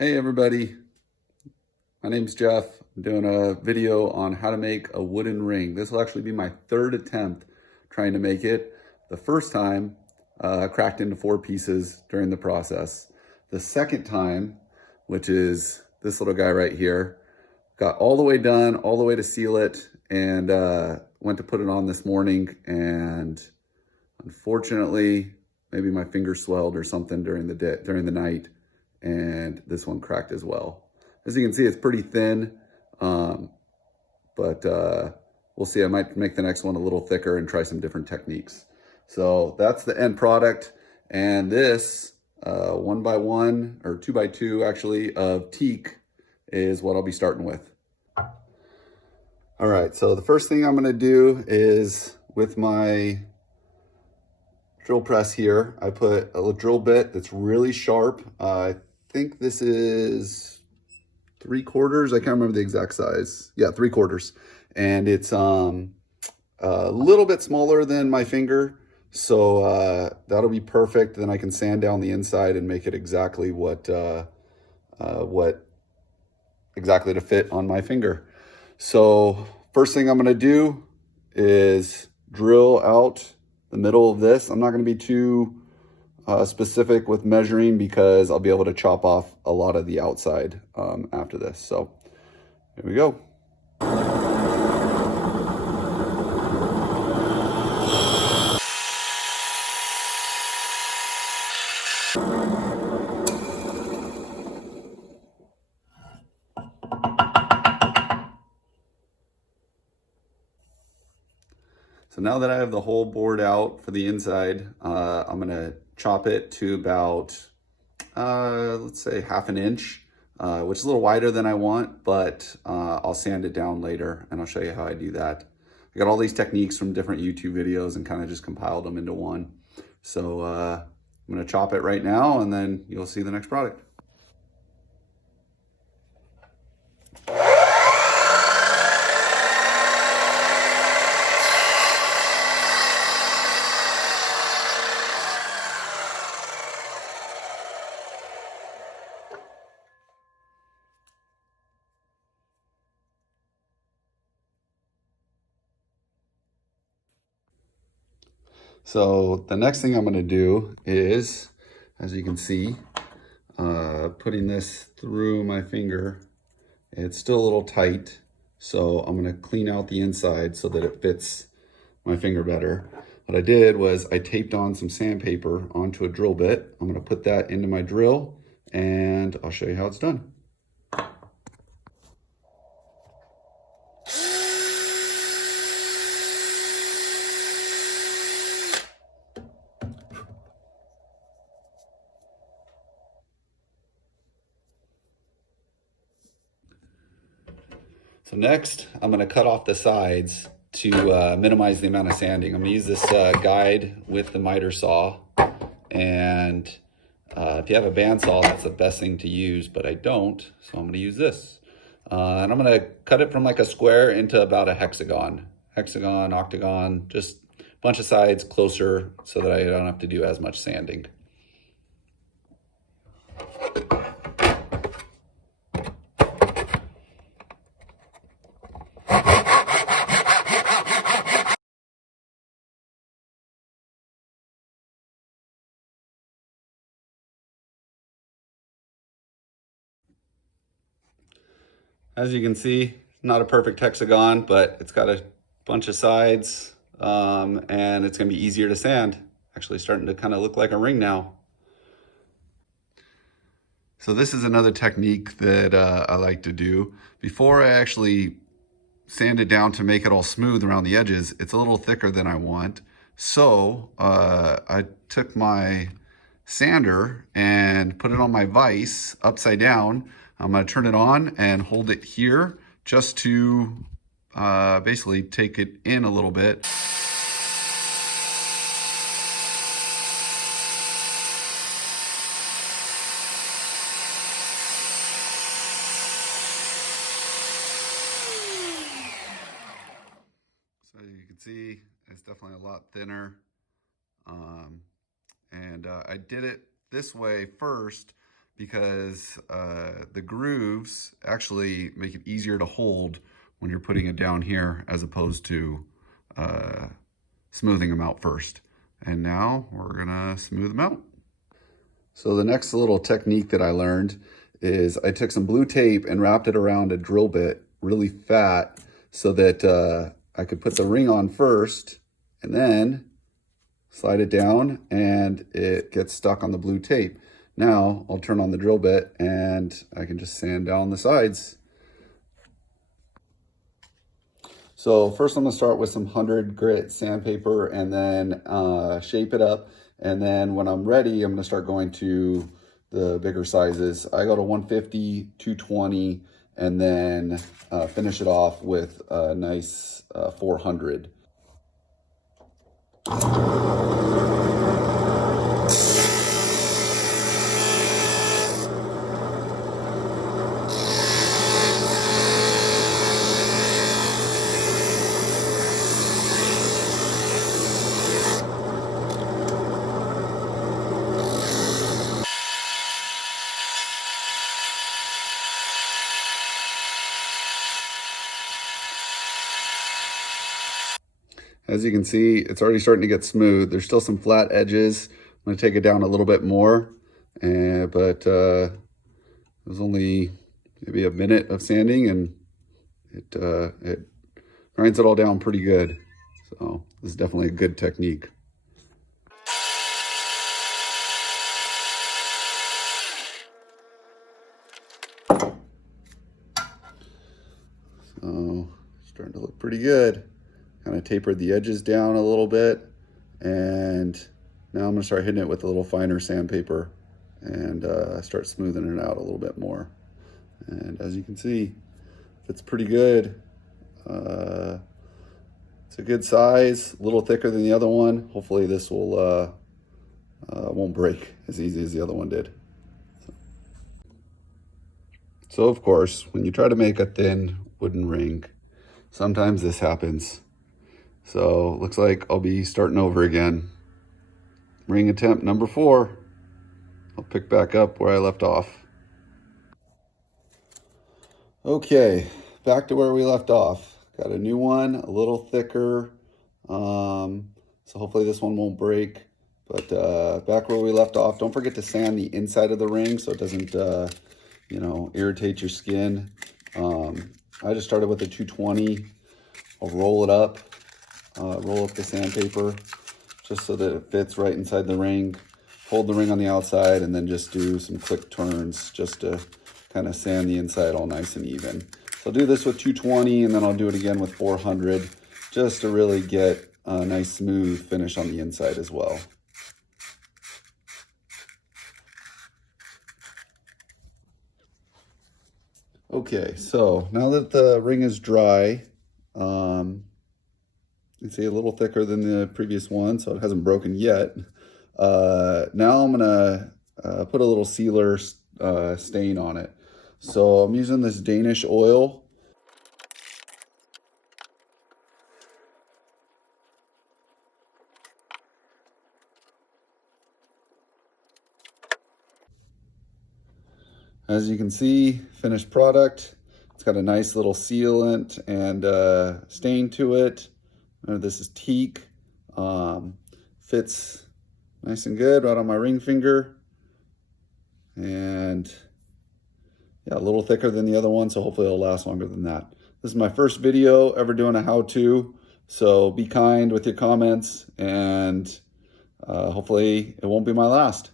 Hey everybody, my name's Jeff. I'm doing a video on how to make a wooden ring. This will actually be my third attempt trying to make it. The first time, I cracked into 4 pieces during the process. The second time, which is this little guy right here, got all the way done, all the way to seal it, and went to put it on this morning, and unfortunately, maybe my finger swelled or something during the night, and this one cracked as well. As you can see, it's pretty thin, but we'll see. I might make the next one a little thicker and try some different techniques. So that's the end product, and this 1x1 or 2x2 actually of teak is what I'll be starting with. All right, so the first thing I'm gonna do is with my drill press here, I put a drill bit that's really sharp. I think this is 3/4. I can't remember the exact size. Yeah, 3/4. And it's a little bit smaller than my finger. So that'll be perfect. Then I can sand down the inside and make it exactly what exactly to fit on my finger. So first thing I'm gonna do is drill out the middle of this. I'm not gonna be too specific with measuring because I'll be able to chop off a lot of the outside after this. So here we go. So now that I have the hole bored out for the inside, I'm gonna chop it to about, let's say 1/2 inch, which is a little wider than I want, but I'll sand it down later and I'll show you how I do that. I got all these techniques from different YouTube videos and kind of just compiled them into one. So I'm gonna chop it right now and then you'll see the next product. So the next thing I'm gonna do is, as you can see, putting this through my finger. It's still a little tight, so I'm gonna clean out the inside so that it fits my finger better. What I did was I taped on some sandpaper onto a drill bit. I'm gonna put that into my drill and I'll show you how it's done. So next, I'm gonna cut off the sides to minimize the amount of sanding. I'm gonna use this guide with the miter saw. And if you have a bandsaw, that's the best thing to use, but I don't, so I'm gonna use this. And I'm gonna cut it from like a square into about a hexagon. Hexagon, octagon, just a bunch of sides closer so that I don't have to do as much sanding. As you can see, not a perfect hexagon, but it's got a bunch of sides and it's gonna be easier to sand. Actually starting to kind of look like a ring now. So this is another technique that I like to do. Before I actually sand it down to make it all smooth around the edges, it's a little thicker than I want. So I took my sander and put it on my vise upside down. I'm gonna turn it on and hold it here just to basically take it in a little bit. So you can see it's definitely a lot thinner. I did it this way first because the grooves actually make it easier to hold when you're putting it down here as opposed to smoothing them out first. And now we're gonna smooth them out. So the next little technique that I learned is I took some blue tape and wrapped it around a drill bit really fat so that I could put the ring on first and then slide it down and it gets stuck on the blue tape. Now I'll turn on the drill bit and I can just sand down the sides. So first I'm gonna start with some 100 grit sandpaper and then shape it up. And then when I'm ready, I'm gonna start going to the bigger sizes. I go to 150, 220, and then finish it off with a nice 400. As you can see, it's already starting to get smooth. There's still some flat edges. I'm gonna take it down a little bit more, but it was only maybe a minute of sanding and it grinds it all down pretty good. So this is definitely a good technique. So starting to look pretty good. Kind of tapered the edges down a little bit, and now I'm gonna start hitting it with a little finer sandpaper and start smoothing it out a little bit more. And as you can see, it's pretty good. It's a good size, a little thicker than the other one. Hopefully this will won't break as easy as the other one did. So of course, when you try to make a thin wooden ring, sometimes this happens. So looks like I'll be starting over again. Ring attempt number 4. I'll pick back up where I left off. Okay, back to where we left off. Got a new one, a little thicker. So hopefully this one won't break. But back where we left off, don't forget to sand the inside of the ring so it doesn't, irritate your skin. I just started with a 220. I'll roll it up. Roll up the sandpaper just so that it fits right inside the ring. Hold the ring on the outside and then just do some quick turns just to kind of sand the inside all nice and even. So I'll do this with 220 and then I'll do it again with 400 just to really get a nice smooth finish on the inside as well. Okay, so now that the ring is dry, you can see a little thicker than the previous one, so it hasn't broken yet. Now I'm gonna put a little sealer stain on it. So I'm using this Danish oil. As you can see, finished product. It's got a nice little sealant and stain to it. This is teak. Fits nice and good right on my ring finger. And yeah, a little thicker than the other one, so hopefully it'll last longer than that. This is my first video ever doing a how-to, so be kind with your comments, and hopefully it won't be my last.